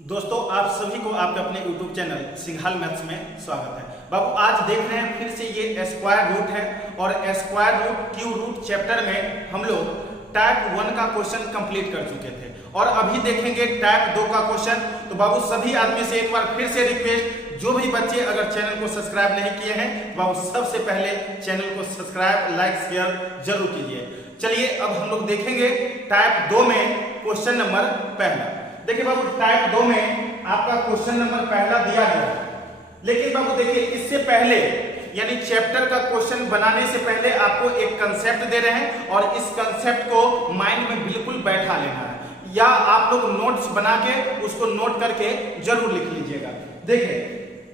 दोस्तों आप सभी को आपके अपने YouTube चैनल सिंघाल मैथ्स में स्वागत है। बाबू आज देख रहे हैं फिर से ये स्क्वायर रूट है और square root cube root chapter में हम लोग टाइप 1 का क्वेश्चन कंप्लीट कर चुके थे और अभी देखेंगे टाइप 2 का क्वेश्चन। तो बाबू सभी आदमी से एक बार फिर से रिक्वेस्ट, जो भी बच्चे अगर चैनल को सब्सक्राइब नहीं किए हैं बाबू सबसे पहले चैनल को सब्सक्राइब लाइक शेयर जरूर कीजिए। चलिए अब हम लोग देखेंगे टाइप 2 में क्वेश्चन नंबर पहला। देखिए बाबू टाइप 2 में आपका क्वेश्चन नंबर पहला दिया गया है, लेकिन बाबू देखिए इससे पहले यानी चैप्टर का क्वेश्चन बनाने से पहले आपको एक कंसेप्ट दे रहे हैं और इस कंसेप्ट को माइंड में बिल्कुल बैठा लेना है या आप लोग नोट्स बना के उसको नोट करके जरूर लिख लीजिएगा। देखिए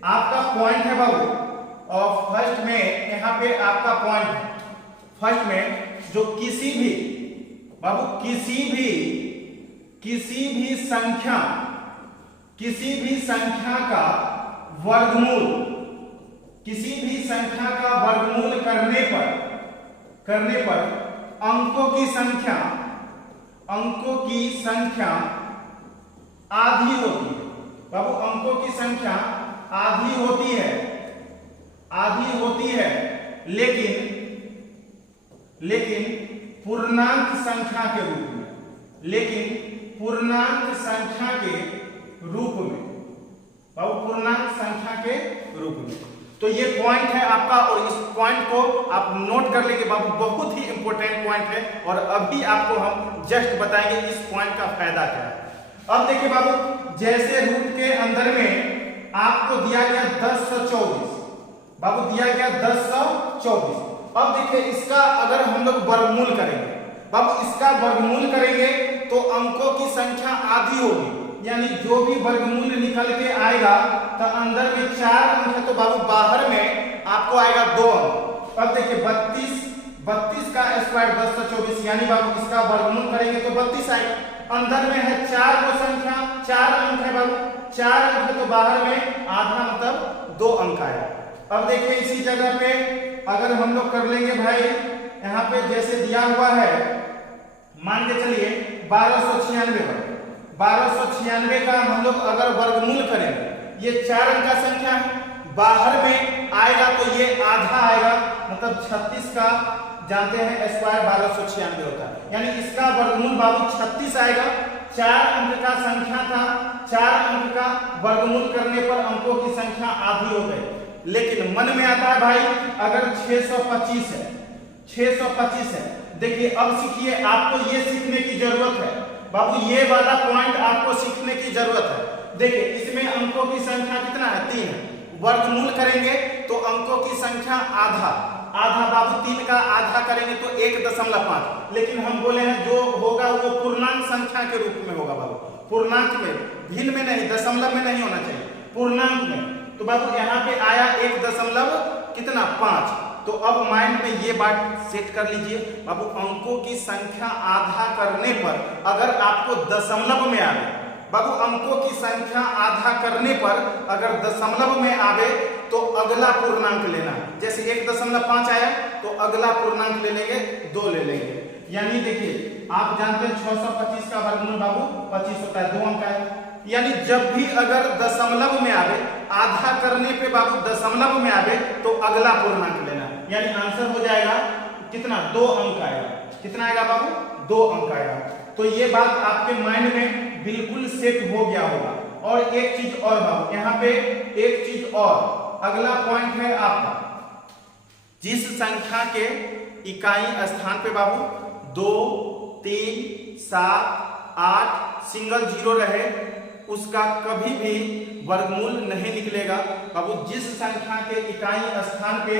आपका पॉइंट है बाबू और फर्स्ट में यहाँ पे आपका पॉइंट है, फर्स्ट में जो किसी भी बाबू किसी भी संख्या का वर्गमूल करने पर अंकों की संख्या आधी होती है। बाबू अंकों की संख्या आधी होती है लेकिन पूर्णांक संख्या के रूप में तो ये पॉइंट है आपका और इस पॉइंट को आप नोट कर लेंगे बाबू, बहुत ही इंपॉर्टेंट पॉइंट है और अभी आपको हम जस्ट बताएंगे इस पॉइंट का फायदा क्या है। अब देखिए बाबू जैसे रूट के अंदर में आपको दिया गया 1024, बाबू दिया गया 1024। अब देखिए इसका अगर हम लोग वर्गमूल करेंगे बाबू, इसका वर्गमूल करेंगे तो अंकों की संख्या आधी होगी, यानी जो भी वर्गमूल निकल के आएगा तो अंदर में 4 अंक है तो बाबू बाहर में आपको आएगा 2 अंक। अब देखिए 32 का स्क्वायर 1024 यानी बाबू इसका वर्गमूल करेंगे तो 32 आएगा। अंदर में है 4 को संख्या, 4 अंक है बाबू, 4 अंक है तो बाहर में आधा मतलब 2 अंक आएगा। अब देखिए इसी जगह पे अगर हम लोग कर लेंगे भाई, यहाँ पे जैसे दिया हुआ है मान के चलिए 1296 का हम लोग अगर वर्गमूल करेंगे, ये 4 अंक का संख्या है, बाहर में आएगा तो ये आधा आएगा मतलब 36 का जानते हैं स्क्वायर 1296 होता है, यानी इसका वर्गमूल बाबू 36 आएगा। 4 अंक का संख्या था, 4 अंक का वर्गमूल करने पर अंकों की संख्या आधी हो गई। लेकिन मन में आता है भाई अगर 625 है, देखिए अब सीखिए, आपको ये सीखने की जरूरत है बाबू, ये वाला पॉइंट आपको सीखने की जरूरत है। देखिए इसमें अंकों की संख्या कितना है, 3 है, वर्गमूल करेंगे तो अंकों की संख्या आधा बाबू 3 का आधा करेंगे तो 1.5, लेकिन हम बोले हैं जो होगा वो पूर्णांक संख्या के रूप में होगा बाबू, पूर्णांक में, भिन्न में नहीं, दशमलव में नहीं होना चाहिए, पूर्णांक में। तो बाबू यहाँ पे आया 1.5 तो अब माइंड में ये बात सेट कर लीजिए बाबू, अंकों की संख्या आधा करने पर अगर आपको दशमलव में आवे बाबू, अंकों की संख्या आधा करने पर अगर दशमलव में आवे तो अगला पूर्णांक लेना है। जैसे 1.5 आया तो अगला पूर्णांक ले लेंगे, 2 ले लेंगे। यानी देखिए आप जानते हैं 625 का वर्गमूल बाबू 25 होता है, 2 अंक है, यानी जब भी अगर दशमलव में आवे, आधा करने पे बाबू दशमलव में आवे तो अगला पूर्णांक लेना, यानी आंसर हो जाएगा कितना, 2 अंक आएगा। कितना आएगा बाबू, 2 अंक आएगा। तो ये बात आपके माइंड में बिल्कुल सेट हो गया होगा। और एक चीज और बाबू, यहाँ पे एक चीज और, अगला पॉइंट है आपका, जिस संख्या के इकाई स्थान पे बाबू 2, 3, 7, 8 सिंगल जीरो रहे उसका कभी भी वर्गमूल नहीं निकलेगा बाबू। जिस संख्या के इकाई स्थान पे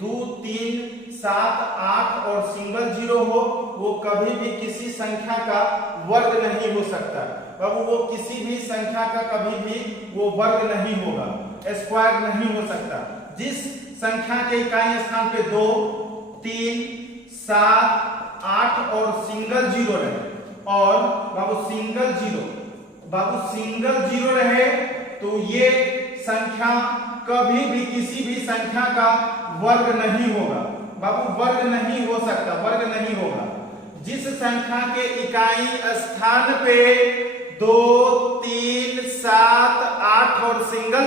2, 3, 7, 8 और सिंगल जीरो हो वो कभी भी किसी संख्या का वर्ग नहीं हो सकता बाबू, वो किसी भी संख्या का कभी भी वो वर्ग नहीं होगा, स्क्वायर नहीं हो सकता। जिस संख्या के इकाई स्थान पे 2, 3, 7, 8 और सिंगल जीरो रहे और बाबू सिंगल जीरो रहे तो ये संख्या कभी भी किसी भी संख्या का वर्ग नहीं होगा बाबू, वर्ग नहीं हो सकता, वर्ग नहीं होगा। जिस संख्या के इकाई स्थान पे 2, 3,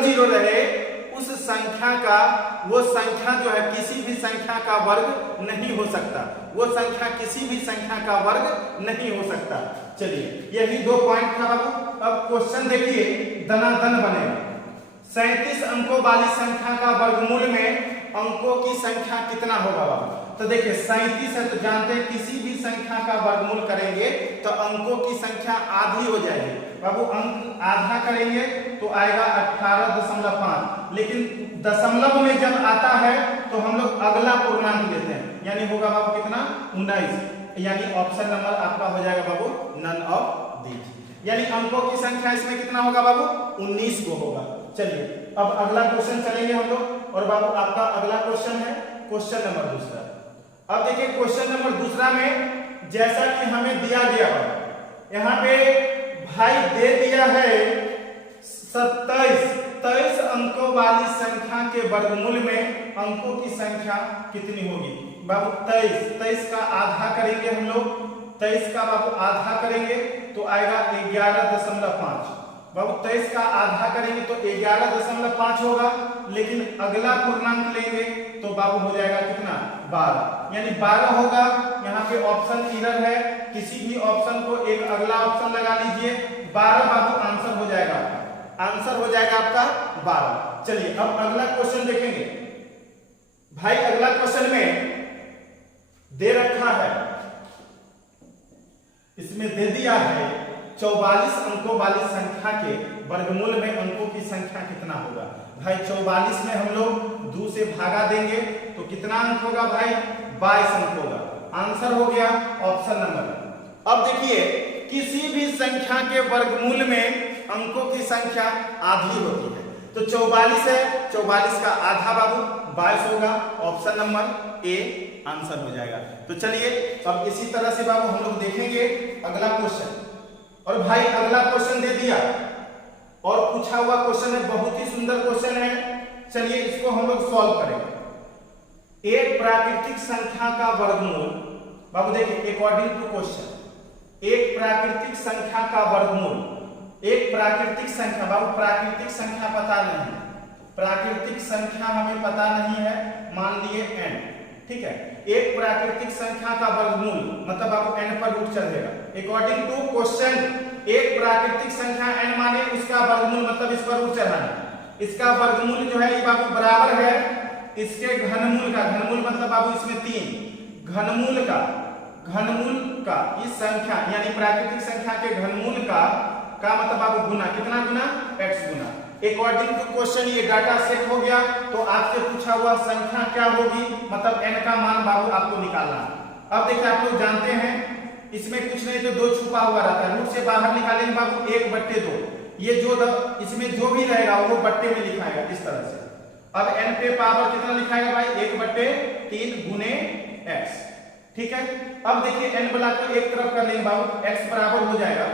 जीरो रहे उस संख्या का, वो संख्या जो है किसी भी संख्या का वर्ग नहीं हो सकता, वो संख्या किसी भी संख्या का वर्ग नहीं हो सकता। चलिए यही 2 पॉइंट था बाबू। अब क्वेश्चन देखिए दनादन बनेगा। 37 अंकों वाली संख्या का वर्गमूल में अंकों की संख्या कितना होगा बाबू? तो देखिए 37 है तो जानते हैं किसी भी संख्या का वर्गमूल करेंगे तो अंकों की संख्या आधी हो जाएगी बाबू। अंक आधा करेंगे तो आएगा 18.5, लेकिन दशमलव में जब आता है तो हम लोग अगला पूर्णांक लेते हैं, यानी होगा बाबू कितना 19, यानी ऑप्शन नंबर आपका हो जाएगा बाबू नन ऑफ दीज। यानी अंकों की संख्या इसमें कितना होगा बाबू 19 को होगा। चलिए अब अगला क्वेश्चन चलेंगे हम लोग, और बाबू आपका अगला क्वेश्चन है क्वेश्चन नंबर दूसरा। अब देखिए क्वेश्चन नंबर दूसरा में जैसा कि हमें दिया गया है, यहाँ पे भाई दे दिया है 27 अंकों वाली संख्या के वर्गमूल में अंकों की संख्या कितनी होगी बाबू? 23 का आधा करेंगे हम लोग, 23 का बाबू आधा करेंगे तो आएगा 11.5 बाबू। 23 का आधा करेंगे तो 11.5 होगा, लेकिन अगला पूर्णांक लेंगे तो बाबू हो जाएगा कितना 12, यानी 12 होगा। यहाँ पे ऑप्शन इधर है, किसी भी ऑप्शन को एक अगला ऑप्शन लगा लीजिए, 12 बाबू आंसर हो जाएगा, आंसर हो जाएगा आपका 12। चलिए अब अगला क्वेश्चन देखेंगे भाई। अगला क्वेश्चन में दे रखा है, इसमें दे दिया है 44 अंकों वाली संख्या के वर्गमूल में अंकों की संख्या कितना होगा भाई? 44 में हम लोग 2 से भागा देंगे तो कितना अंक होगा भाई? 22 अंक होगा। आंसर हो गया ऑप्शन नंबर। अब देखिए किसी भी संख्या के वर्गमूल में अंकों की संख्या आधी होती है, तो 44 है, 44 का आधा बाबू 22 होगा, ऑप्शन नंबर ए आंसर हो जाएगा। तो चलिए अब इसी तरह से बाबू हम लोग देखेंगे अगला क्वेश्चन। और भाई अगला क्वेश्चन दे दिया और पूछा हुआ क्वेश्चन है, बहुत ही सुंदर क्वेश्चन है। चलिए इसको हम लोग सॉल्व करेंगे। एक प्राकृतिक संख्या का वर्गमूल बाबू देखिए अकॉर्डिंग टू क्वेश्चन, एक प्राकृतिक संख्या का वर्गमूल, एक प्राकृतिक संख्या बाबू, प्राकृतिक संख्या पता नहीं, प्राकृतिक संख्या हमें पता नहीं है, मान लिए n, ठीक है। एक प्राकृतिक संख्या का वर्गमूल मतलब आपको n पर रूट चढ़ेगा। अकॉर्डिंग टू क्वेश्चन एक प्राकृतिक संख्या n माने उसका वर्गमूल मतलब इस पर रूट चढ़ाना, इसका वर्गमूल जो है ये बाबू बराबर है इसके घनमूल का, घनमूल मतलब बाबू इसमें 3, घनमूल का इस संख्या यानी प्राकृतिक संख्या के घनमूल का मतलब बाबू गुना, कितना गुना? x गुना। अकॉर्डिंग टू क्वेश्चन ये डाटा सेट हो गया, तो आपसे पूछा हुआ संख्या क्या होगी मतलब n का मान बाबू आपको निकालना। अब देखिए आप लोग जानते हैं इसमें कुछ नहीं तो 2 छुपा हुआ रहता है, रूट से बाहर निकालेंगे बाबू 1/2, ये जो इसमें जो भी रहेगा वो बट्टे में लिखाएगा इस तरह से। अब n पे पावर कितना लिखाएगा भाई? 1/3 गुने x, ठीक है। अब देखिए n वाला को एक तरफ कर लेंगे बाबू, x बराबर हो जाएगा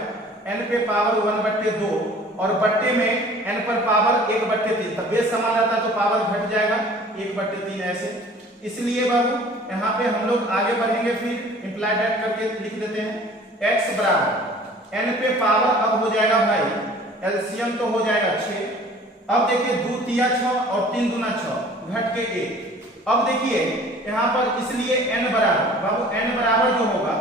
n पे पावर 1/2 और बट्टे में n पर पावर 1/3, तब बेस समान रहता है तो पावर घट जाएगा 1/3 ऐसे। इसलिए बाबू यहाँ पे हम लोग आगे बढ़ेंगे, फिर इंप्लाइड दैट करके लिख देते हैं x बराबर n पे पावर अब हो जाएगा भाई एलसीएम तो हो जाएगा 6। अब देखिए 2 तिया 6 और 3 दूना 6 घट के 1। अब देखिए यहाँ पर इसलिए n बराबर बाबू, n बराबर जो होगा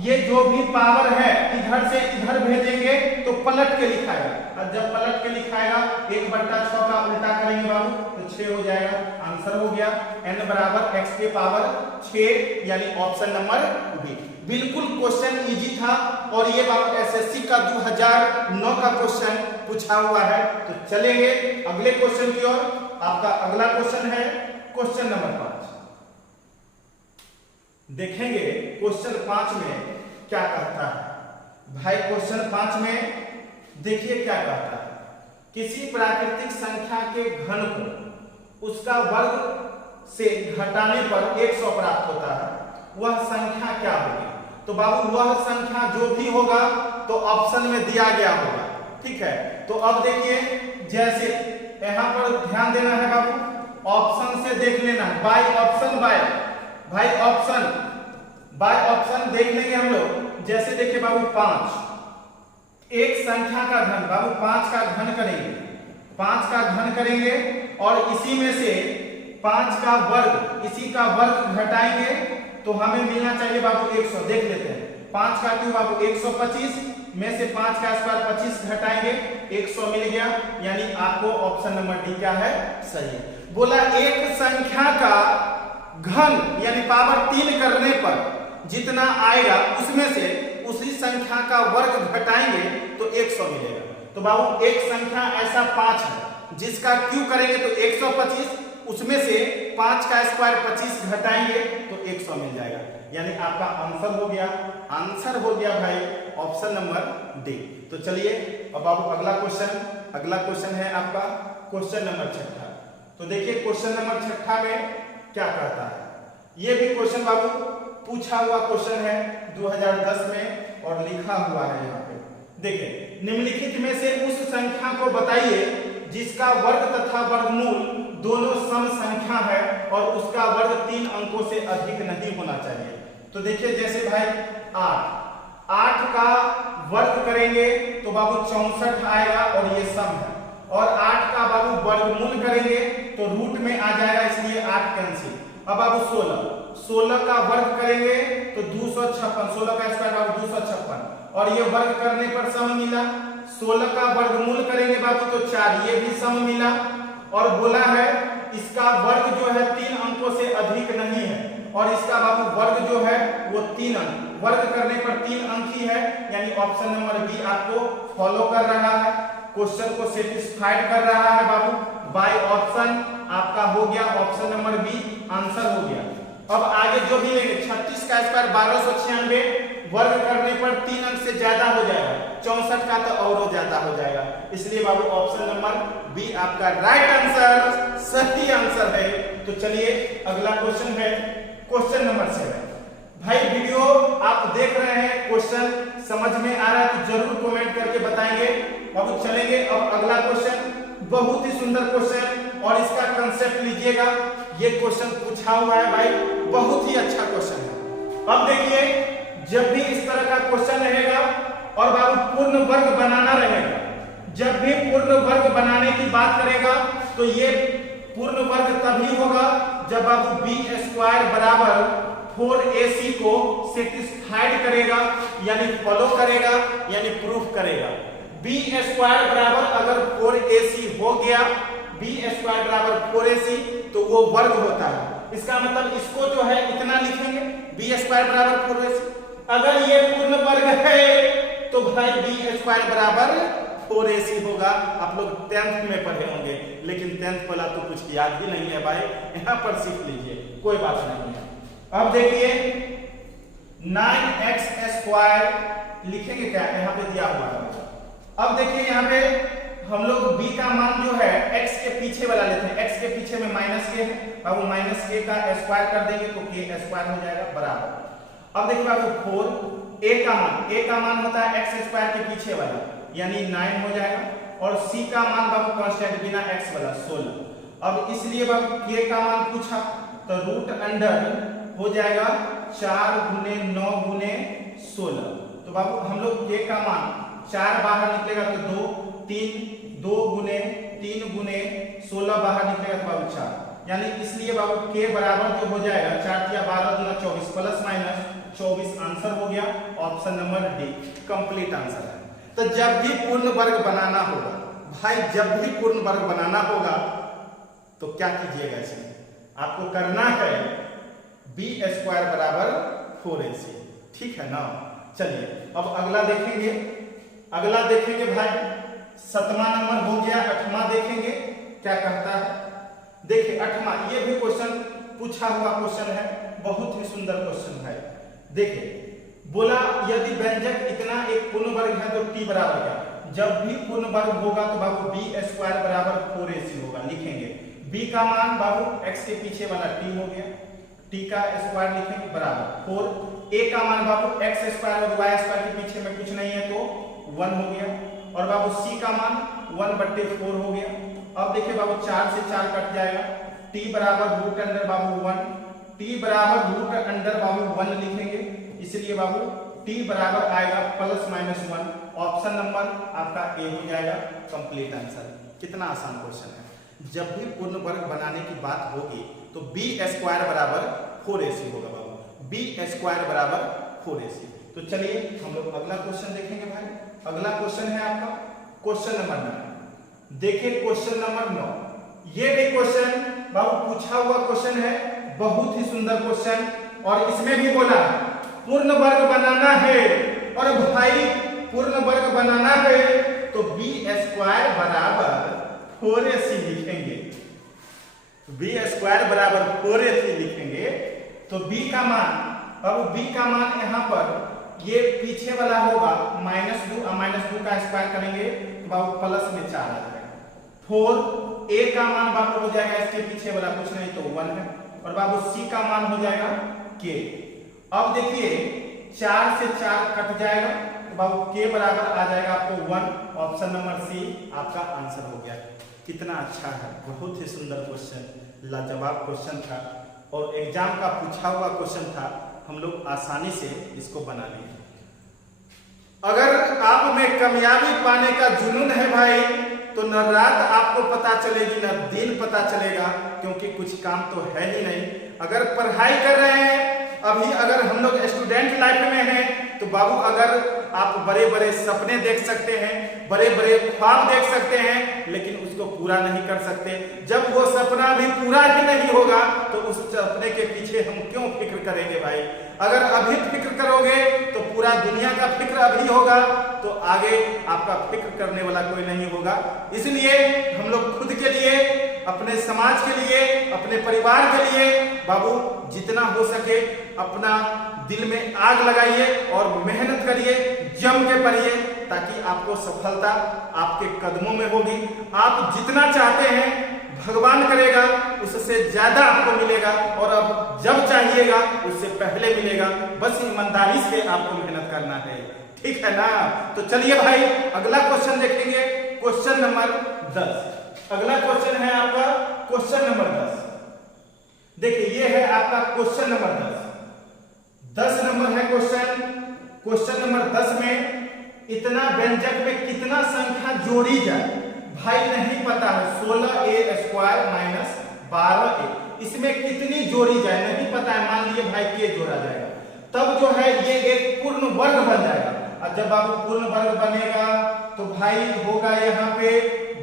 ये जो भी पावर है इधर से इधर भेजेंगे तो पलट के लिखाएगा, और जब पलट के लिखाएगा 1/6 का उल्टा करेंगे बाबू तो 6 हो जाएगा। आंसर हो गया n बराबर x के पावर 6, यानी ऑप्शन नंबर बी। बिल्कुल क्वेश्चन इजी था और ये बाबू एसएससी का 2009 का क्वेश्चन पूछा हुआ है। तो चलेंगे अगले क्वेश्चन की ओर। आपका अगला क्वेश्चन है क्वेश्चन नंबर 5। देखेंगे क्वेश्चन 5 में क्या कहता है भाई। क्वेश्चन 5 में देखिए क्या कहता है, किसी प्राकृतिक संख्या के घन को उसका वर्ग से घटाने पर 100 प्राप्त होता है, वह संख्या क्या होगी? तो बाबू वह संख्या जो भी होगा तो ऑप्शन में दिया गया होगा, ठीक है। तो अब देखिए जैसे यहाँ पर ध्यान देना है बाबू, ऑप्शन से देख लेना है, बाय ऑप्शन भाई बाय ऑप्शन देख लेंगे हम लोग। जैसे देखिए बाबू 5, एक संख्या का घन बाबू 5 का घन करेंगे 5 का घन करेंगे और इसी में से 5 का वर्ग, इसी का वर्ग घटाएंगे तो हमें मिलना चाहिए बाबू 100। देख लेते हैं 5 का क्यूब बाबू 125 में से 5 का स्क्वायर 25 घटाएंगे 100 मिल गया। यानी आपको ऑप्शन नंबर डी क्या है, सही है। बोला एक संख्या का घन यानी पावर 3 करने पर जितना आएगा उसमें से उसी संख्या का वर्ग घटाएंगे तो 100 मिलेगा। तो बाबू एक संख्या ऐसा 5 है जिसका क्यू करेंगे तो 125, उसमें से 5 का स्क्वायर 25 घटाएंगे तो 100 मिल जाएगा। यानी आपका आंसर हो गया, आंसर हो गया भाई ऑप्शन नंबर डी। तो चलिए अब बाबू अगला क्वेश्चन है आपका क्वेश्चन नंबर 6। तो देखिए क्वेश्चन नंबर 6 में क्या कहता है। ये भी क्वेश्चन बाबू पूछा हुआ क्वेश्चन है 2010 में और लिखा हुआ है यहाँ पे। देखिए निम्नलिखित में से उस संख्या को बताइए जिसका वर्ग तथा वर्गमूल दोनों सम संख्या है और उसका वर्ग 3 अंकों से अधिक नहीं होना चाहिए। तो देखिए जैसे भाई 8 का वर्ग करेंगे तो बाबू 64 आएगा और ये सम है, और 8 का बाबू वर्गमूल करेंगे तो रूट में आ जाएगा, इसलिए 8 कैंसिल। अब बाबू 16 का वर्ग करेंगे तो 256, 16 का स्क्वायर बाबू 256 और ये वर्ग करने पर सम मिला। 16 का वर्गमूल करेंगे बाबू तो 4, ये भी सम मिला। और बोला है इसका वर्ग जो है 3 अंकों से अधिक नहीं है और इसका बाबू वर्ग जो है वो 3 अंक, वर्ग करने पर 3 अंक ही है। यानी ऑप्शन नंबर बी आपको फॉलो कर रहा है, क्वेश्चन को सेटिस्फाइड कर रहा है बाबू। बाय ऑप्शन आपका हो गया ऑप्शन नंबर बी, आंसर हो गया। अब आगे जो भी लेंगे 36 का स्क्वायर 1296, वर्ग करने पर 3 अंक से ज्यादा हो जाएगा, 64 का तो और ज्यादा हो जाएगा, इसलिए बाबू ऑप्शन नंबर बी आपका राइट आंसर, सही आंसर है। तो चलिए अगला क्वेश्चन है क्वेश्चन नंबर 7। भाई वीडियो आप देख रहे हैं, क्वेश्चन समझ में आ रहा है तो जरूर कमेंट करके बताएंगे। अब चलेंगे अब अगला क्वेश्चन, बहुत ही सुंदर क्वेश्चन और इसका कंसेप्ट लीजिएगा। ये क्वेश्चन पूछा हुआ है भाई, बहुत ही अच्छा क्वेश्चन है। अब देखिए जब भी इस तरह का क्वेश्चन रहेगा और बाबू पूर्ण वर्ग बनाना रहेगा, जब भी पूर्ण वर्ग बनाने की बात करेगा तो ये पूर्ण वर्ग तभी होगा जब बाबू बी स्क्वायर बराबर 4ac को सेटिस्फाइड करेगा, यानी फॉलो करेगा, यानी प्रूफ करेगा। बी स्क्वायर बराबर अगर 4ac हो गया, बी स्क्वायर बराबर 4ac तो वो वर्ग होता है। इसका मतलब इसको जो है इतना लिखेंगे बी स्क्वायर बराबर 4ac। अगर ये पूर्ण वर्ग है तो भाई बी स्क्वायर बराबर 4ac होगा। आप लोग 10th में पढ़े होंगे, लेकिन 10th वाला तो कुछ याद ही नहीं है भाई, यहाँ पर सीख लीजिए, कोई बात नहीं है। अब देखिए 9x स्क्वायर लिखेंगे क्या, यहाँ पे दिया हुआ है। अब देखिए यहाँ पे हम लोग b का मान जो है x के पीछे वाला लेते हैं, x के पीछे में माइनस के है, अब माइनस के का स्क्वायर कर देंगे तो k स्क्वायर हो जाएगा बराबर। अब देखिए बाबू 4 a का मान होता है x स्क्वायर के पीछे वाला, यानी 9 हो जाएगा, और c का मान बाबू कांस्टेंट बिना x वाला 16। अब इसलिए बाबू k का मान पूछा तो रूट अंडर हो जाएगा 4 गुने 9 गुने 16। तो बाबू हम लोग k का मान 4 बाहर निकलेगा तो 2, 3, 2 गुने 3 गुने 16 बाहर निकलेगा तो बाबू 4, यानी इसलिए बाबू k बराबर जो हो जाएगा 4 या 12 गुना 24 प्लस माइनस 24, आंसर हो गया option number D, complete answer है। तो जब भी पूर्ण वर्ग बनाना होगा भाई, जब भी पूर्ण वर्ग बनाना होगा तो क्या कीजिएगा, इसमें आपको करना है बी स्क्वायर बराबर 4ac, ठीक है ना। चलिए अब अगला देखेंगे भाई, 7वां नंबर हो गया, 8वां देखेंगे क्या कहता है। देखिए 8वां, ये भी क्वेश्चन पूछा हुआ क्वेश्चन है, बहुत ही सुंदर क्वेश्चन है। देखिए बोला यदि व्यंजक इतना एक पूर्ण वर्ग है तो t बराबर क्या, जब भी पूर्ण वर्ग होगा तो बाबू बी स्क्वायर बराबर 4ac होगा, लिखेंगे b का मान बाबू x के पीछे वाला t हो गया, t का स्क्वायर लिखेंगे बराबर 4, a का मान बाबू x स्क्वायर और y स्क्वायर के पीछे में कुछ नहीं है तो 1 हो गया, और बाबू c का मान 1/4 हो गया। अब देखिए बाबू 4 से 4 कट जाएगा, t बराबर रूट अंडर बाबू 1, t बराबर रूट अंडर बाबू 1 लिखेंगे, इसलिए बाबू t बराबर आएगा प्लस माइनस 1, ऑप्शन नंबर आपका ए हो जाएगा कंप्लीट आंसर। कितना आसान क्वेश्चन है। जब भी पूर्ण वर्ग बनाने की बात होगी तो बी स्क्वायर बराबर 4ac होगा बाबू, बी स्क्वायर बराबर 4ac। तो चलिए हम लोग अगला क्वेश्चन देखेंगे भाई। अगला क्वेश्चन है आपका क्वेश्चन नंबर 9। देखिए क्वेश्चन नंबर 9, ये भी क्वेश्चन बाबू पूछा हुआ क्वेश्चन है, बहुत ही सुंदर क्वेश्चन। और इसमें भी बोला पूर्ण वर्ग बनाना है, और भाई पूर्ण वर्ग बनाना है तो बी स्क्वायर बराबर 4ac लिखेंगे, बी स्क्वायर बराबर 4ac लिखेंगे। तो बी का मान बाबू, बी का मान यहाँ पर ये पीछे वाला होगा -2 का स्क्वायर करेंगे तो बाबू प्लस में 4 आ जाएगा। 4 ए का मान बाबू हो जाएगा, इसके पीछे वाला कुछ नहीं तो 1 है, और बाबू सी का मान हो जाएगा के। अब देखिए 4 से 4 कट जाएगा तो बाबू के बराबर आ जाएगा आपको 1। ऑप्शन नंबर सी आपका आंसर हो गया। कितना अच्छा है, बहुत ही सुंदर क्वेश्चन, लाजवाब क्वेश्चन था और एग्जाम का पूछा हुआ क्वेश्चन था। हम लोग आसानी से इसको बना लिए। अगर आप में कामयाबी पाने का जुनून है भाई तो न रात आपको पता चलेगी न दिन पता चलेगा, क्योंकि कुछ काम तो है ही नहीं। अगर पढ़ाई कर रहे हैं अभी, अगर हम लोग स्टूडेंट लाइफ में हैं तो बाबू अगर आप बड़े बड़े सपने देख सकते हैं, बड़े बड़े ख्वाब देख सकते हैं, लेकिन उसको पूरा नहीं कर सकते। जब वो सपना भी पूरा ही नहीं होगा तो उस सपने के पीछे हम क्यों फिक्र करेंगे भाई। अगर अभी फिक्र करोगे तो पूरा दुनिया का फिक्र अभी होगा, तो आगे आपका फिक्र करने वाला कोई नहीं होगा। इसलिए हम लोग खुद के लिए, अपने समाज के लिए, अपने परिवार के लिए बाबू जितना हो सके अपना दिल में आग लगाइए और मेहनत करिए, जम के पढ़िए, ताकि आपको सफलता आपके कदमों में होगी। आप जितना चाहते हैं भगवान करेगा, उससे ज्यादा आपको मिलेगा, और अब जब चाहिएगा उससे पहले मिलेगा। बस ईमानदारी से आपको मेहनत करना है, ठीक है ना। तो चलिए भाई अगला क्वेश्चन देखेंगे, क्वेश्चन नंबर 10। अगला क्वेश्चन है आपका क्वेश्चन नंबर 10। देखिए ये है आपका क्वेश्चन नंबर 10 नंबर है क्वेश्चन। क्वेश्चन नंबर 10 में इतना व्यंजक में कितना संख्या जोड़ी जाए भाई नहीं पता है। 16a स्क्वायर माइनस 12a, इसमें कितनी जोड़ी जाए नहीं पता है। मान लीजिए भाई के जोड़ा जाएगा तब जो है ये एक पूर्ण वर्ग बन जाएगा। और जब आप पूर्ण वर्ग बनेगा तो भाई होगा यहाँ पे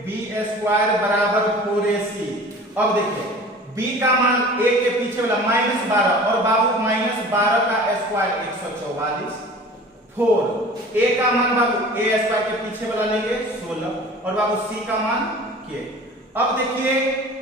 b स्क्वायर बराबर 4ac। अब देखिए b का मान a के पीछे वाला -12, और बाबू -12 का स्क्वायर 144। 4 a का मान बाबू a स्क्वायर के पीछे वाला लेंगे 16, और बाबू c का मान के। अब देखिए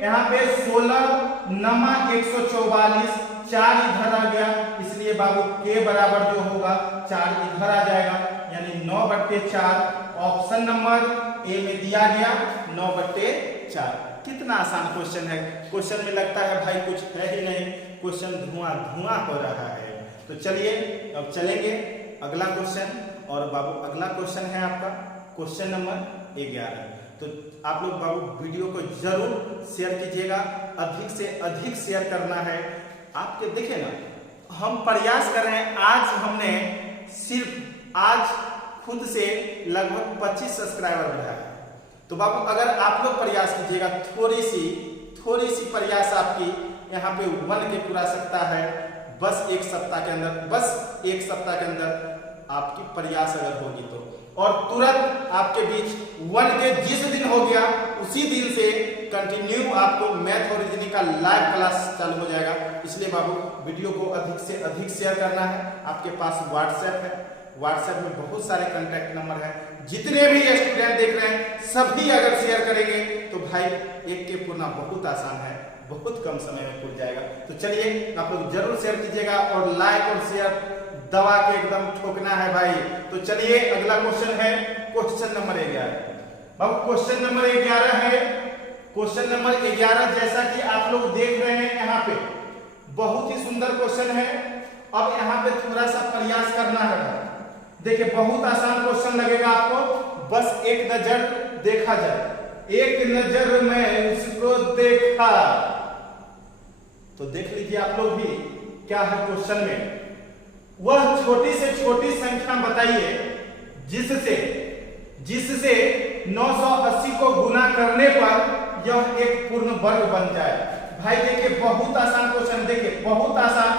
यहाँ पे 16 नमा 144, 4 इधर आ गया, इसलिए बाबू के बराबर जो होगा 4 इधर आ जाएगा, यानी 9/4। ऑप्शन नंबर ए में दिया गया 9/4। कितना आसान क्वेश्चन है। क्वेश्चन में लगता है भाई कुछ है ही नहीं, क्वेश्चन धुआं धुआं हो रहा है। तो चलिए अब चलेंगे अगला क्वेश्चन, और बाबू अगला क्वेश्चन है आपका क्वेश्चन नंबर 11। तो आप लोग बाबू वीडियो को जरूर शेयर कीजिएगा, अधिक से अधिक शेयर करना है। आपके देखिए ना, हम प्रयास कर रहे हैं। आज हमने सिर्फ आज खुद से लगभग 25 सब्सक्राइबर बढ़ाया। तो बाबू अगर आप लोग प्रयास कीजिएगा, थोड़ी सी प्रयास आपकी यहाँ पे 1 के पूरा सकता है। बस एक सप्ताह के अंदर आपकी प्रयास अगर होगी तो, और तुरंत आपके बीच 1 के जिस दिन हो गया उसी दिन से कंटिन्यू आपको मैथ और रीजनिंग का लाइव क्लास चालू हो जाएगा। इसलिए बाबू वीडियो को अधिक से अधिक शेयर करना है। आपके पास व्हाट्सएप है, व्हाट्सएप में बहुत सारे कांटेक्ट नंबर है। जितने भी स्टूडेंट देख रहे हैं सभी अगर शेयर करेंगे तो भाई एक के पूर्णा बहुत आसान है, बहुत कम समय में पूरा जाएगा। तो चलिए आप लोग जरूर शेयर कीजिएगा, और लाइक और शेयर दबा के एकदम ठोकना है भाई। तो चलिए अगला क्वेश्चन है क्वेश्चन नंबर 11। अब क्वेश्चन नंबर 11 है। क्वेश्चन नंबर 11 जैसा कि आप लोग देख रहे हैं यहाँ पे बहुत ही सुंदर क्वेश्चन है। अब यहाँ पे थोड़ा सा प्रयास करना है। देखिए बहुत आसान क्वेश्चन लगेगा आपको, बस एक नजर देखा जाए। एक नजर में उसको देखा, तो देख लीजिए आप लोग भी क्या है क्वेश्चन में। वह छोटी से छोटी संख्या बताइए जिससे जिससे 980 को गुना करने पर यह एक पूर्ण वर्ग बन जाए। भाई देखिए बहुत आसान क्वेश्चन, देखिए बहुत आसान,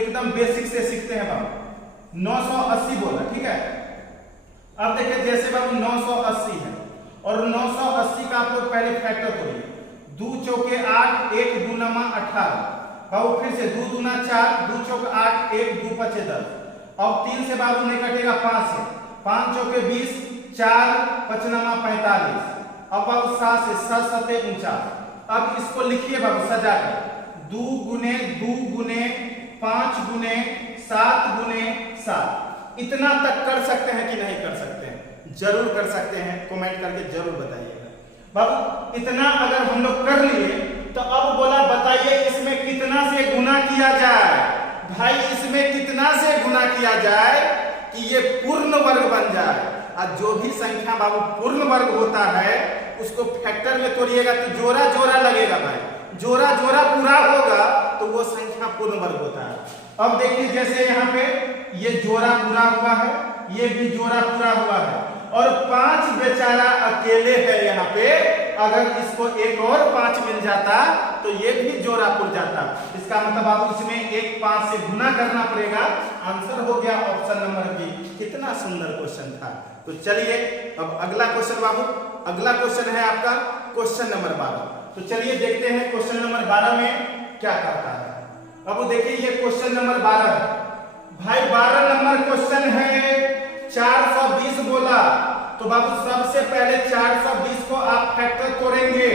एकदम बेसिक से सीखते हैं बाबू। 980 बोला, ठीक है। अब देखिए जैसे बाबू 980 है और 980 का आप लोग पहले फैक्टर करिए। 2 चौके 8, 1 दूना 18। बाबू फिर से 2 दूना 4, 2 चौक 8, 1 2 पचे 10। अब 3 से बाबू नहीं कटेगा 5 से, 5 चौके 20, 4 पचनामा 45। अब बाबू 7 से 7 सते 49। अब इसको लिखिए बाबू सजा कर, 2 गुने 2 गुने 5 गुने 7 गुने 7। इतना तक कर सकते हैं कि नहीं कर सकते हैं? जरूर कर सकते हैं, कमेंट करके जरूर बताइएगा। बाबू इतना अगर हम लोग कर लिए तो अब बोला बताइए इसमें कितना से गुना किया जाए। भाई इसमें कितना से गुना किया जाए कि ये पूर्ण वर्ग बन जाए। और जो भी संख्या बाबू पूर्ण वर्ग होता है उसको फैक्टर में तोड़िएगा तो जोड़ा जोड़ा लगेगा भाई, जोड़ा जोड़ा पूरा होगा तो वो संख्या पूर्ण वर्ग होता है। अब देखिए जैसे यहाँ पे ये जोड़ा पूरा हुआ है, ये भी जोड़ा पूरा हुआ है और 5 बेचारा अकेले है यहाँ पे। अगर इसको एक और 5 मिल जाता तो ये भी जोड़ा पुर जाता। इसका मतलब बाबू इसमें एक 5 से गुना करना पड़ेगा। आंसर हो गया ऑप्शन नंबर बी। कितना सुंदर क्वेश्चन था। तो चलिए अब अगला क्वेश्चन बाबू, अगला क्वेश्चन है आपका क्वेश्चन नंबर 12। तो चलिए देखते हैं क्वेश्चन नंबर 12 में क्या करता है। अब देखिए ये क्वेश्चन नंबर 12 है भाई। 12 नंबर क्वेश्चन है, 420 बोला तो बाबू सबसे पहले 420 को आप फैक्टर तोड़ेंगे।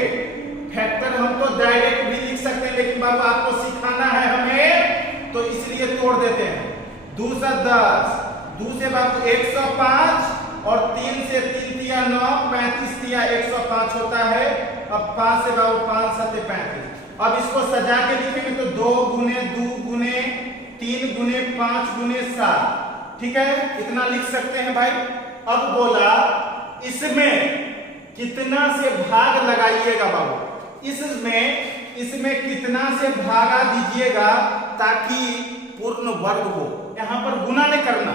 फैक्टर हम तो डायरेक्ट भी लिख सकते हैं लेकिन बाबू आपको सिखाना है हमें, तो इसलिए तोड़ देते हैं। 2 से 10, 2 से बाबू 105 और 3 से 3 तिया 9, 35 तिया 105 होता है। अब 5 से बाबू 5 7 35। अब इसको सजा के लिखेंगे तो 2 गुने 2 गुने 3 गुने 5 गुने 7, ठीक है, इतना लिख सकते हैं भाई। अब बोला इसमें कितना से भाग लगाइएगा बाबू, इसमें कितना से भागा दीजिएगा ताकि पूर्ण वर्ग हो। यहाँ पर गुना नहीं करना,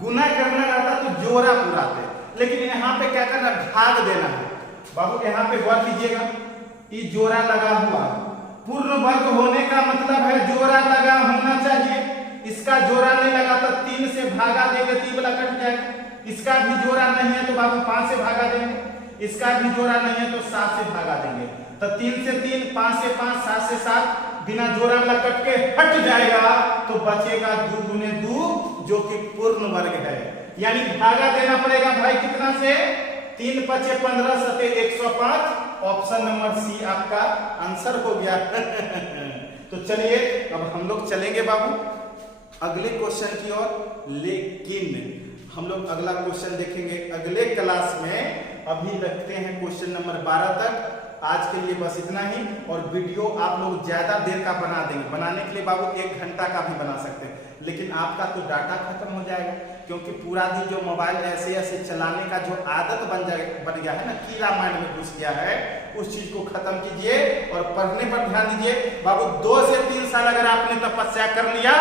गुना करना रहता तो जोड़ा पुराते, लेकिन यहाँ पे क्या करना, भाग देना है बाबू। यहाँ पे गौर कीजिएगा, ये जोड़ा लगा हुआ, पूर्ण वर्ग होने का मतलब है जोड़ा लगा होना चाहिए। इसका जोड़ा नहीं लगा तो 3 से भागा देंगे, 3 वाला कट जाएगा। इसका भी जोड़ा नहीं है तो बाबू 5 से भागा देंगे। इसका भी जोड़ा नहीं है तो 7 से भागा देंगे। तो 3 से 3, 5 से 5, 7 से 7, बिना जोड़ा वाला कट के हट जाएगा तो बचेगा 2 गुने 2 जो कि पूर्ण वर्ग है। यानी भागा देना पड़ेगा भाई कितना से, 3 पचे 15 सते 105। ऑप्शन नंबर सी आपका आंसर हो गया। तो चलिए अब हम लोग चलेंगे बाबू अगले क्वेश्चन की ओर, लेकिन हम लोग अगला क्वेश्चन देखेंगे अगले क्लास में। अभी रखते हैं क्वेश्चन नंबर 12 तक। आज के लिए बस इतना ही, और वीडियो आप लोग ज्यादा देर का बना देंगे। बनाने के लिए बाबू 1 घंटा का भी बना सकते हैं, लेकिन आपका तो डाटा खत्म हो जाएगा, क्योंकि पूरा दिन जो मोबाइल ऐसे ऐसे चलाने का जो आदत बन गया है ना, कीड़ा माइंड में घुस गया है, उस चीज को खत्म कीजिए और पढ़ने पर ध्यान दीजिए। बाबू 2 से 3 साल अगर आपने तपस्या कर लिया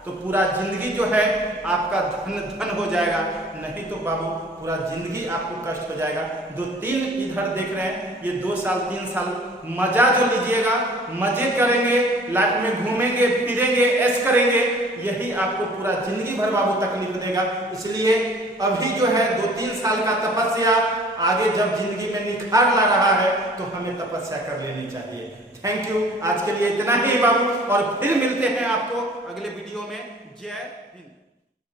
तो पूरा जिंदगी जो है आपका धन हो जाएगा, नहीं तो बाबू पूरा जिंदगी आपको कष्ट हो जाएगा। 2-3 इधर देख रहे हैं, ये 2 साल 3 साल मजा जो लीजिएगा, मजे करेंगे, लाइफ में घूमेंगे फिरेंगे, ऐश करेंगे, यही आपको पूरा जिंदगी भर बाबू तकलीफ देगा। इसलिए अभी जो है 2-3 साल का तपस्या, आगे जब जिंदगी में निखार ला रहा है तो हमें तपस्या कर लेनी चाहिए। थैंक यू, आज के लिए इतना ही बाबू, और फिर मिलते हैं आपको अगले वीडियो में। जय हिंद।